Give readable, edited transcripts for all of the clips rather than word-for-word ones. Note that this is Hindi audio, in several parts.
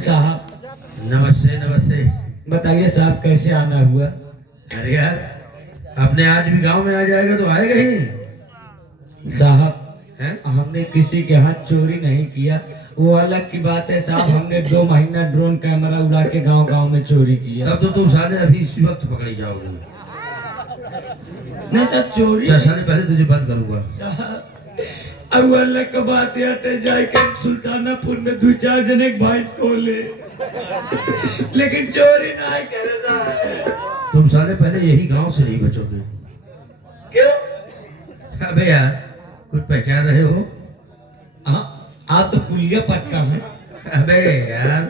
साहब नमस्ते नमस्ते। बताइए साहब कैसे आना हुआ? अरे यार, अपने आज भी गांव में आ जाएगा तो आएगा ही नहीं। साहब हैं? हमने किसी के हाथ चोरी नहीं किया, वो अलग की बात है साहब। हमने 2 महीना ड्रोन कैमरा उड़ा के गांव गांव में चोरी किया। तब तो तुम साले अभी इसी वक्त पकड़े जाओगे। नहीं सर चोरी चार साल पहले तुझे बंद करूंगा। साहब, अब वो अलग का बात है, हटे जाए के सुल्तानापुर में 2-4 जने भाई को ले लेकिन चोरी ना करे साहब। तुम साले पहले यही गांव से नहीं बचोगे। क्यों? अबे यार, कुछ पहचान रहे हो? हाँ, आप तो पुलिया पट्टा है। अबे यार,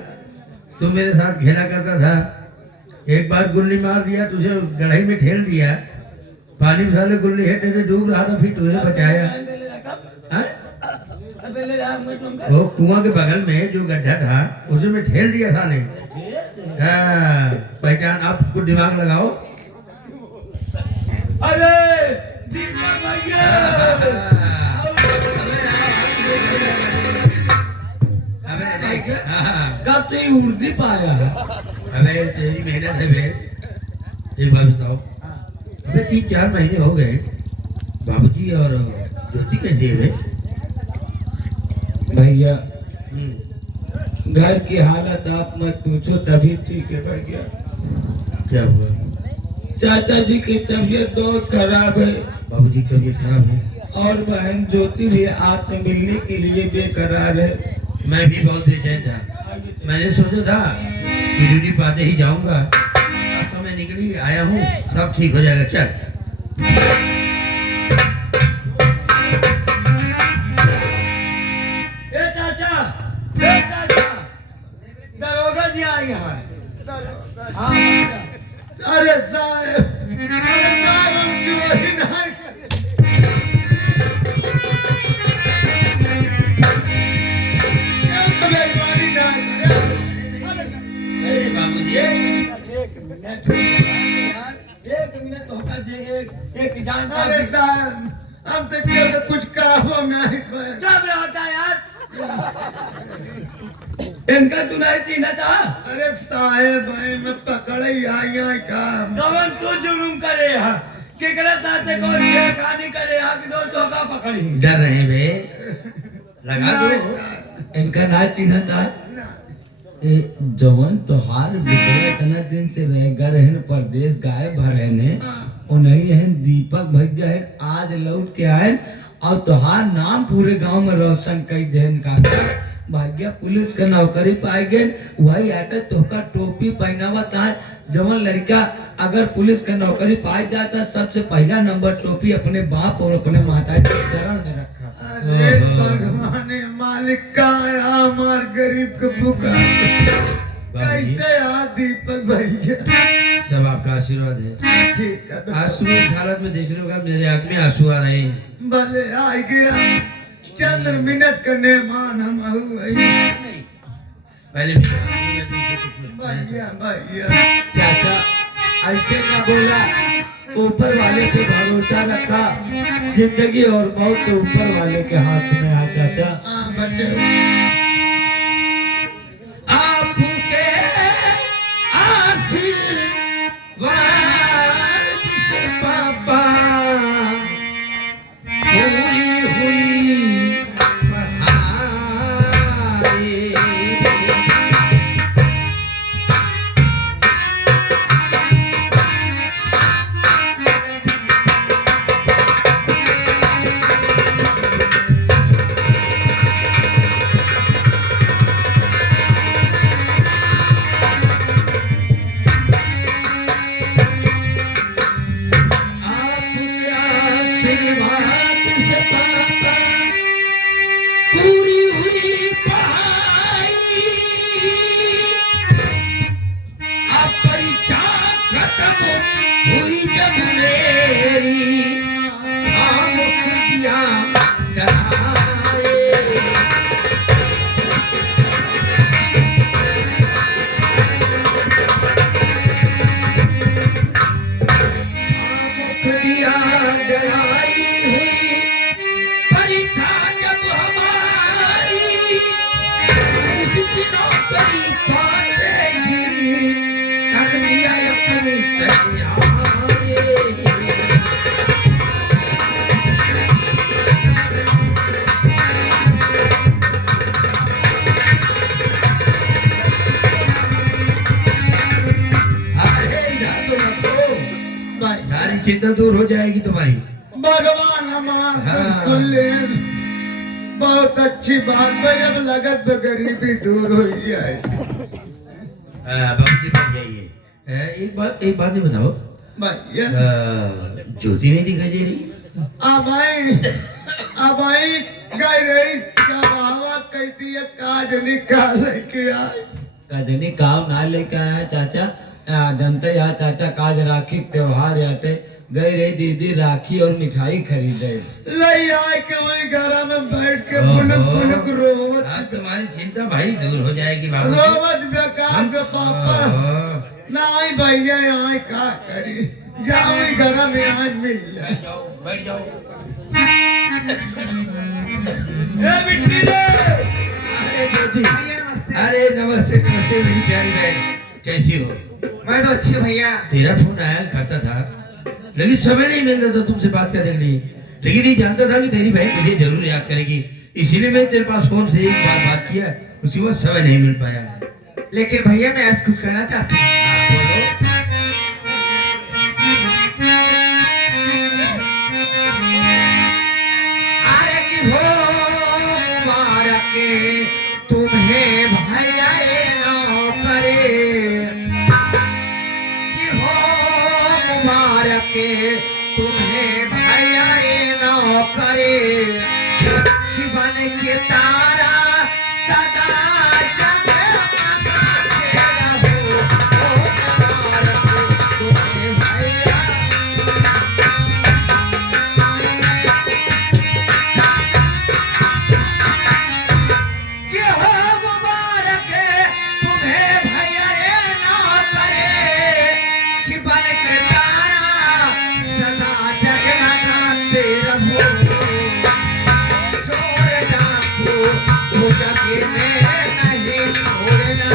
तू मेरे साथ खेला करता था। एक बार गुल्ली मार दिया, तुझे गढ़ाई में ठेल दिया। पानी में साले गुल्ली हेटे से डूब रहा था, फिर तुझे बचाया। हाँ? वो कुआं के बगल में जो गड्ढा था उसे में ठेल दिया साले। हाँ, पहचान। आप कुछ दिमाग लगाओ। अरे दीपक भैया, अबे देख, कब से ही उर्दी पाया है? अबे तेरी मेहनत है बे। एक बात बताओ, अबे 3-4 महीने हो गए, बाबूजी और ज्योति कैसे है बे? भैया हम्म, घर की हालत आप मत पूछो, तभी ठीक है भैया। क्या हुआ? चाचा जी की तबीयत बहुत खराब है बाबूजी की तबीयत खराब है और बहन ज्योति भी आपसे मिलने के लिए बेकरार है। मैं भी बहुत बेचैन था। मैंने सोचा था कि ड्यूटी पाते ही जाऊंगा। अब तो मैं निकली आया हूँ, सब ठीक हो जाएगा। चल। दरोगा जी आएंगे हमारे। हाँ, अरे साहब, हम चोरी नहीं अरे बाबूजी, एक मिनट होगा जी, एक जान। अरे साहब, हम तो केवल कुछ कहो नहीं पर सब रहता यार। इनका तू नहीं चीना था? अरे साहेब भाई मैं पकड़े आया काम। कवन तू जुलूम करे है? केकरा साथे कौन छेड़खानी करे है कि दो धोखा पकड़ी? डर रहे बे, लगा दो। इनका ना चीना था? ए जवन तोहार बिगड़ा इतना दिन से रह रहन परदेश गायब भरने और नहीं है दीपक भैया है, आज लौट के आए और तोहार नाम पूरे गांव में रोशन कई देन का भाग्य पुलिस के नौकरी पाए गए। वही आटे तोहका टोपी पहनावत है। जवन लड़का अगर पुलिस के नौकरी पाई जाता सबसे पहला नंबर टोपी अपने बाप और अपने माता के चरण में रखा। अरे भगवान मालिक का हमार गरीब को पुकार कैसे आ दीपक भैया। सब आपका आशीर्वाद है। ठीक है आंसू इस हालत में देख रहे होगा, मेरे आंख में आंसू आ रहे हैं। भले आ गया चंद्र मिनट का मेहमान हम पहले मेरे आंसू में तुमसे कुछ पूछना है। भैया भैया चाचा ऐसे ना बोला, ऊपर वाले पे भरोसा रखा। जिंदगी और मौत तो ऊपर वाले के हाथ में है चाचा। बच्चे आपके आशीर्वाद से पापा पूरी हुई पढ़ाई। चिंता दूर हो जाएगी तुम्हारी। भगवान हमार हाँ। कुल्लेर बहुत अच्छी बात है, जब लगत पे गरीबी दूर हो जाए। बाबूजी बैठ जाइए। एक बात ही बताओ, भैया ज्योति नहीं दिखाई दे रही? अब आई गई रही जब हवा कहती है काज निकाल के आए। कदनी काम ना लेके आया चाचा। जनते या चाचा काज राखी त्योहार आते गई रही दीदी राखी और मिठाई खरीदे। लई आए के वही घर में बैठ के फुनक फुनक रोवत हाँ, तुम्हारी चिंता भाई दूर हो जाएगी बाबू। रोवत बेकार के पापा ना आई भैया आई का करी, जाओ घर में आज मिल जाए। बैठ जाओ। ए बिट्टी रे! अरे ज्योति, अरे नमस्ते नमस्ते मेरी प्यारी बहन, कैसी हो? मैं तो अच्छी भैया। तेरा फोन आया करता था, लेकिन समय नहीं मिल रहा था तुमसे बात करने के लिए। लेकिन ये जानता था कि मेरी बहन मुझे जरूर याद करेगी, इसीलिए मैं तेरे पास फोन से एक बार बात किया, उसके बाद समय नहीं मिल पाया। लेकिन भैया मैं आज कुछ कहना चाहती हूँ। बोलो। अरे कि हो मुबारक तुम्हें भैया न करे, कि हो मुबारक तुम्हें भैया न करे, शिवन के तारा सदा जगमगाते रहो, हो मुबारक तुम्हें भैया। ये हो मुबारक तुम्हें भैया ना करे, शिवन के तारा सदा जगमगाते रहो, चोर डाकू वो जगे में नहीं छोड़ना,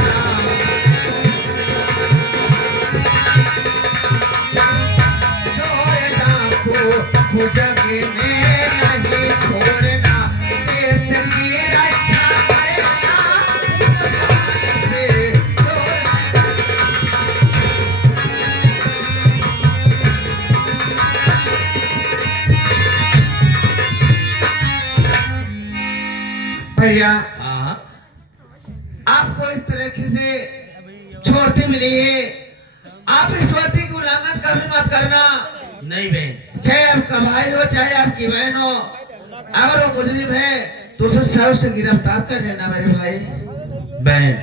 चोर डाकू वो जगे में नहीं छोड़ना, देश की रक्षा करना से भैया हाँ, आपको इस तरीके से छोड़ती मिली है, आप इस छोड़ती की उल्लंघन कभी मत करना, नहीं बहन। चाहे आपका भाई हो चाहे आपकी बहन हो, अगर वो मुजरिम है तो उसे सर से गिरफ्तार कर लेना मेरे भाई। बहन,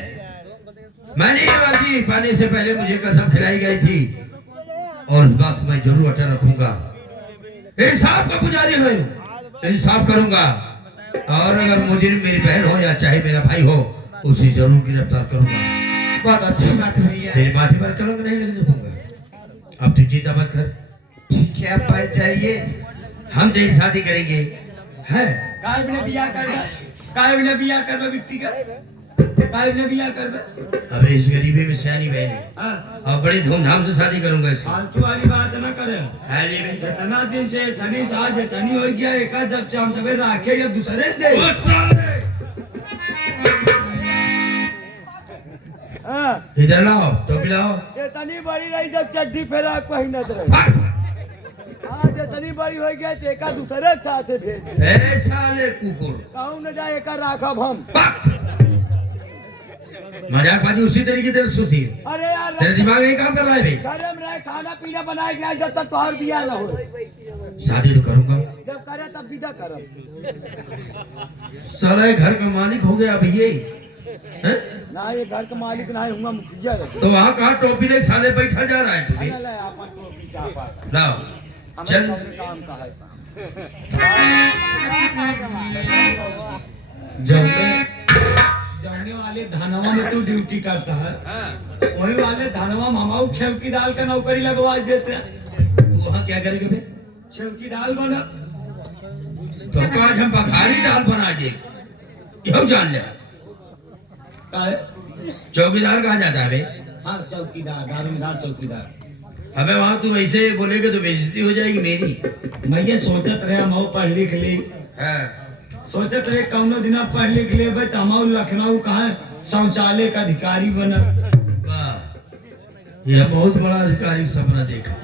मैंने ये वर्दी पाने से पहले मुझे कसम खिलाई गई थी और इस बात को मैं जरूर अटल रखूंगा। इंसाफ का पुजारी हूँ, इंसाफ करूंगा, और अगर मुजरिम मेरी बहन हो या चाहे मेरा भाई हो, उसे जरूर गिरफ्तार करूंगा। बहुत अच्छी बात है भैया। तेरे माथे पर कलंक नहीं लगने दूंगा। अब तू चिंता मत कर, ठीक है, आप बैठ जाइए। हम तेरी शादी करेंगे। है काय बिना बिया करबे बिट्टी का काय बिना बिया करबे। अबे इस गरीबी में सियानी बहन है, हाँ, और बड़ी धूमधाम से शादी करूंगा इसकी। फालतू वाली बात ना करे। है जी बहन। इतना दिन से धनी साज धनी हो गया, एक जब से हम सबे राखे या दूसरे दे। हाँ, इधर लाओ, टोपी लाओ। इतनी बड़ी रही जब चड्डी फेरा पहिनत रही, आज इतनी बड़ी हो गया तो एक दूसरे साथ से भेज दे। ए साले कुकुर, कहूँ न जाए एक राखब हम। मजाक बाजी उसी तरीके से सुसी। अरे यार तेरे दिमाग में काम कर रहा है भाई। घर में रहे खाना पीना बनाए गया जब तक तोहर बिया न हो। शादी तो करूंगा, जब करे तब विदा करब। साला ये घर का मालिक हो गया अभी ये हैं? ना ये घर का मालिक ना हुआ मुखिया लगे। तो वहाँ कहाँ टोपी ले साले बैठा जा रहा है तुम्हें। ले आपन टोपी चापा। लाओ हमें चल। अपने काम का है। जाने वाले धानवा में तू ड्यूटी करता है, वही वाले धानवा में हमाऊ चौकीदार का नौकरी लगवा देते हैं। वहाँ क्या करेंगे बे? चौकीदार बना तो आज हम बखारी दाल बना के यह जान ले। का है? चौकीदार कहा जाता है बे? हाँ चौकीदार, दारोमदार चौकीदार। अबे वहाँ तू ऐसे बोलेगे तो बेइज्जती हो जाएगी मेरी। मैं ये सोचत रहे मऊ पढ़ लिख ली, हाँ, सोचत रहे कौनो दिन पढ़ लिख ले भाई तमाऊ लखनऊ कहाँ शौचालय का अधिकारी बनब। वाह, यह बहुत बड़ा अधिकारी सपना देखा।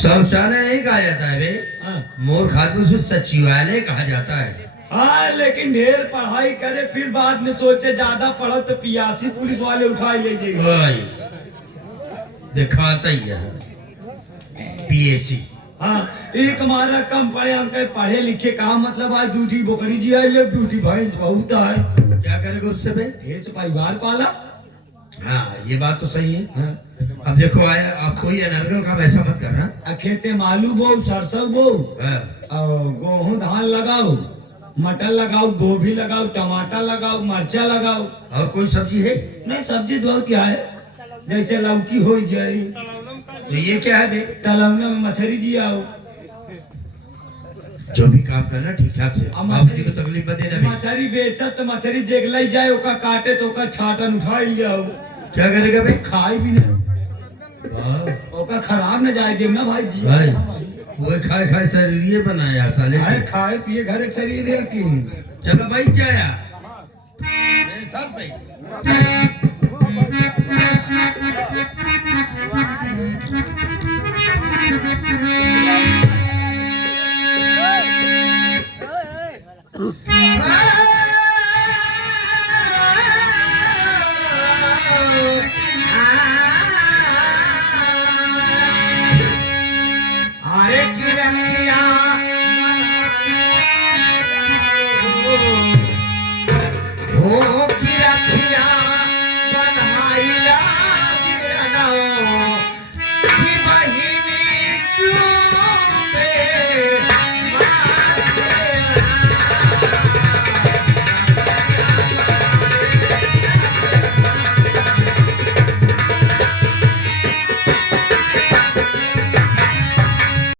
शौचालय नहीं कहा जाता है बे, हाँ। मोर खातू से सचिवालय कहा जाता है। हाँ लेकिन ढेर पढ़ाई करे फिर बाद में सोचे ज्यादा पढ़ो तो पियासी पुलिस वाले उठा ले जाएंगे। वही दिखाता ही है पीएसी। हाँ एक हमारा कम पढ़े हम कहे पढ़े लिखे का मतलब आज दूसरी बोकरी जी आई ले दूसरी भैंस बहुत है। क्या करेगा उससे बे? ये तो परिवार पाला। हाँ ये बात तो सही है। हाँ। अब देखो आया आप कोई अनर्गल काम ऐसा मत करना। खेते में आलू बो सरसों बो हाँ, और गेहूं धान लगाओ मटर लगाओ गोभी लगाओ टमाटर लगाओ मरचा लगाओ। और कोई सब्जी है? नहीं सब्जी बहुत क्या है जैसे लौकी हो गई। तो ये क्या है बे? तलौना में मछली जी आओ। जो भी काम करना ठीक ठाक से, आप जी को तकलीफ मत देना बे। मछली बेचत तो मछली जेग लाई जाए ओका काटे तो ओका छाटन उठा लिया हो। क्या करेगा बे? खाए भी नहीं वाह, ओका खराब न जाए देना भाई जी। भाई वो खाए खाए शरीर ये बनाया साले अरे के। खाए पिए घर एक शरीर है कि चलो भाई जाया मेरे साथ भाई। Thank you.